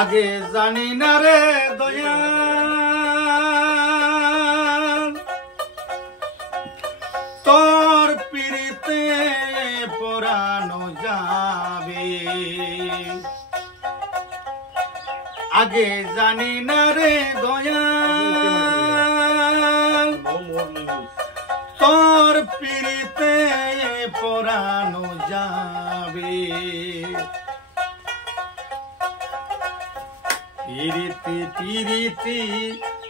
আগে জানি না রে দয়া তোর পিড়িতে পরানো যাবে আগে জানি না রে দয়া তোর পিড়িতে পরানো যাবে পিরিতি পিরিতি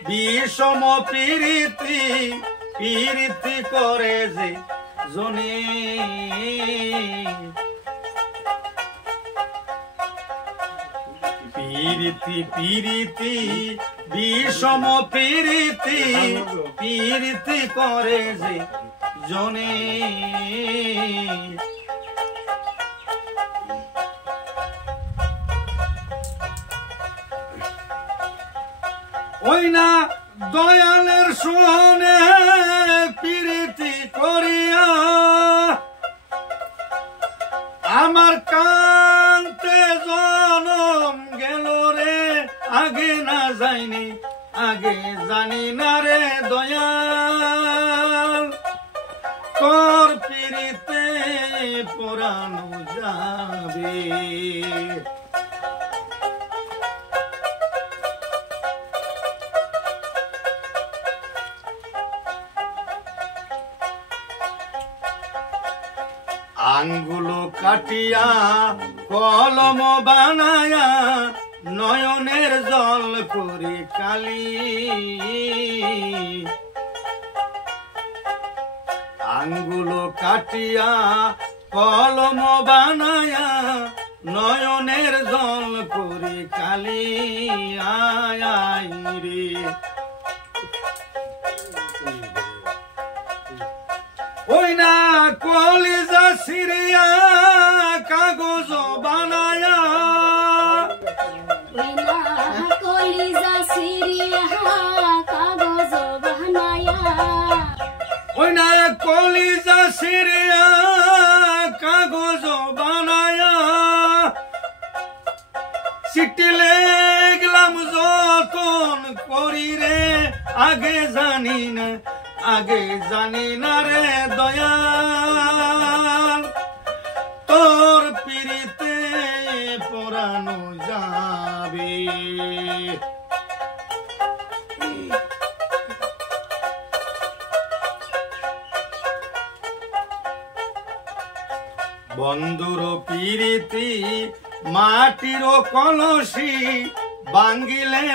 বিষম পিরিতি পিরিতি করে যে জনে পিরিতি পিরিতি বিষম পিরিতি পিরিতি করে যে জনে ওই না দয়ালের শোনে পিরিতি করিয়া আমার কান্তে জনম গেল রে আগে না যাইনি আগে জানি না রে দয়াল তোর পিরিতে পরানো যাবে আঙ্গুলো কাটিয়া কলম বানায়া নয়নের জল করে কালি আঙ্গুলো কাটিয়া কলম বানায়া নয়নের জল করে কালি আয় রে ওই না কলিজা সিরিয়া কাগজ বানায়া ওই না কলিজা সিরিয়া কাগজ বানায়া ওই না কলিজা সিরিয়া কাগজ বানায়া চিঠি লিখলাম যতন করি রে আগে জানি না রে দয়াল তোর পিরিতে পরানো যাবে বন্ধুর পিরিতি মাটির কলসি বাঙ্গিলে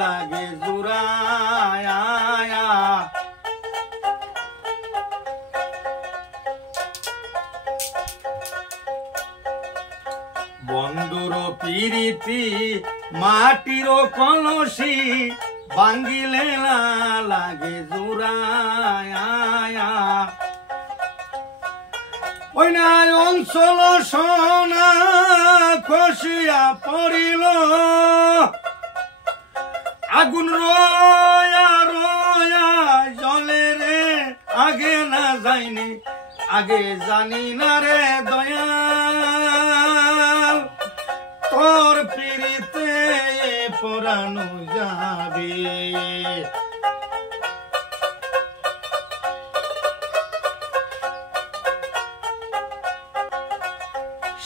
লাগে জুড়ায়া বন্ধুর পিরিতি মাটির কলসি বাঙ্গিলে লাগে জুড়ায়া ওই না অঞ্চল সোনা খসিয়া পড়িল আগুন রয়া রয়া জলে রে আগে না যাইনি আগে জানি না রে দয়াল তোর পিরিতে পরানো যাবে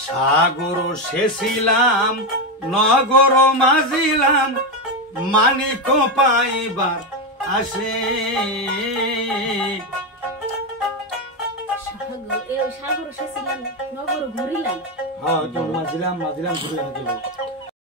সাগর শেষিলাম নগর মাজিলাম মানিক পাইবার আসে সাগর শেষিলাম নগর ঘুরিলাম হ্যাঁ মাজিলাম ঘুরিলাম